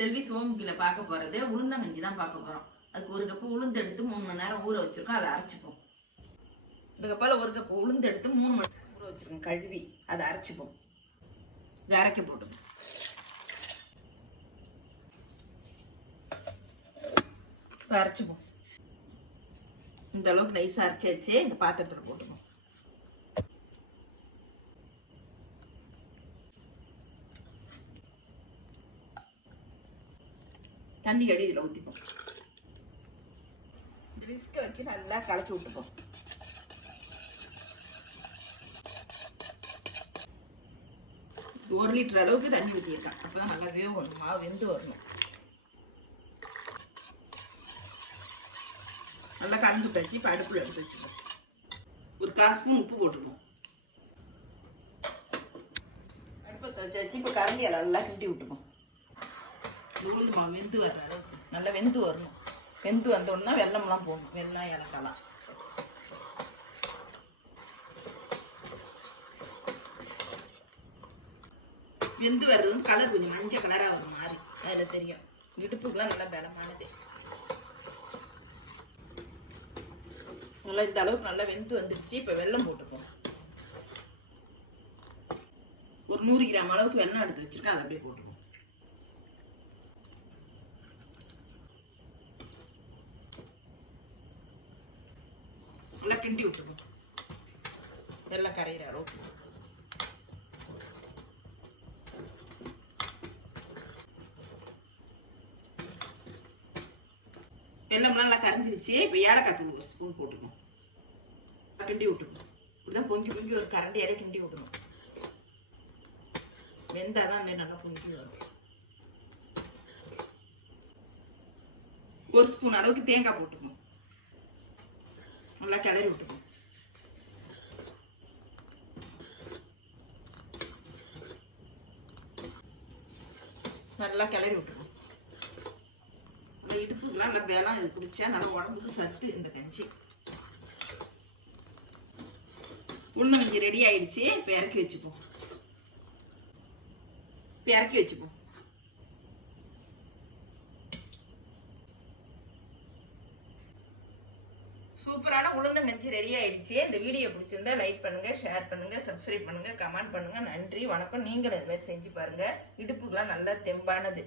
செல்வி சோமுக்கில பார்க்க போறது உளுந்தங்கஞ்சி தான் பார்க்க போறோம். அதுக்கு ஒரு கப்பு உளுந்து எடுத்து 3 மணி நேரம் ஊற வச்சிருக்கோம். அதை அரைச்சிப்போம். இதுக்கப்புறம் ஒரு கப்பு உளுந்து எடுத்து 3 மணி நேரம் ஊற வச்சிருக்கோம். கழுவி அதை அரைச்சிப்போம். இதை அரைக்க போட்டுப்போம். அரைச்சிப்போம். இந்த அளவுக்கு நைஸா அரைச்சாச்சு. இந்த பாத்திரத்தில் போட்டுப்போம். தண்ணி கழுவி இதில் ஊற்றிப்போம். ரிஸ்கை வச்சு நல்லா கலக்கி விட்டுப்போம். ஒரு லிட்டர் அளவுக்கு தண்ணி ஊற்றிருக்கேன். அப்போதான் நல்லா வேகும். மாவு வெந்து வரணும். நல்லா கலந்து விட்டாச்சு. இப்போ அடுப்பில் எடுத்து வச்சுப்போம். ஒரு 1/4 ஸ்பூன் உப்பு போட்டுப்போம். அடுப்பத்தை வச்சாச்சு. இப்போ கரண்டியை நல்லா கிண்டி விட்டுப்போம். உளுந்து மாவு வெந்து வர்ற அளவுக்கு நல்லா வெந்து வரணும். வெந்து வந்தோடனா வெள்ளம்லாம் போடணும். வெள்ளம் ஏலக்காலாம் வெந்து வர்றது கலர் கொஞ்சம் மஞ்சள் கலராக வரும் மாதிரி அதில் தெரியும். இடுப்புக்கெல்லாம் நல்லா பலமானது. நல்லா இந்த அளவுக்கு நல்லா வெந்து வந்துடுச்சு. இப்போ வெல்லம் போட்டுப்போம். ஒரு 100 கிராம் அளவுக்கு வெல்லம் எடுத்து வச்சிருக்கேன். அதை அப்படியே போட்டுப்போம். நல்லா கிண்டி விட்டுருவோம். எல்லாம் கரையிற அளவுக்கு. வெள்ளம்லாம் நல்லா கரைஞ்சிருச்சு. இப்போ ஏலக்காய் தூள் 1 ஸ்பூன் போட்டுக்கணும். கிண்டி விட்டுக்கணும். இப்படிதான் பொங்கி பொங்கி ஒரு கரண்டியாலே கிண்டி விடணும். வெந்தாதான் நல்லா பொங்கி வரும். 1 ஸ்பூன் அளவுக்கு தேங்காய் போட்டுக்கணும். நல்லா கிளறி விட்டுக்கணும். நல்லா கிளறி விட்டுக்கணும். இந்த இடுப்புக்கெல்லாம் நல்லா வேலாம் இது குடிச்சா நல்லா உடம்புக்கு சத்து இந்த கஞ்சி. உளுந்தங்கஞ்சி ரெடி ஆயிடுச்சு. இப்போ இறக்கி வச்சுப்போம். சூப்பரான உளுந்தங்கஞ்சி ரெடி ஆயிடுச்சு. இந்த வீடியோ பிடிச்சிருந்தா லைக் பண்ணுங்க, ஷேர் பண்ணுங்க, சப்ஸ்கிரைப் பண்ணுங்க, கமெண்ட் பண்ணுங்க. நன்றி, வணக்கம். நீங்களும் இது மாதிரி செஞ்சு பாருங்க. இடுப்புக்கெல்லாம் நல்லா தெம்பானது.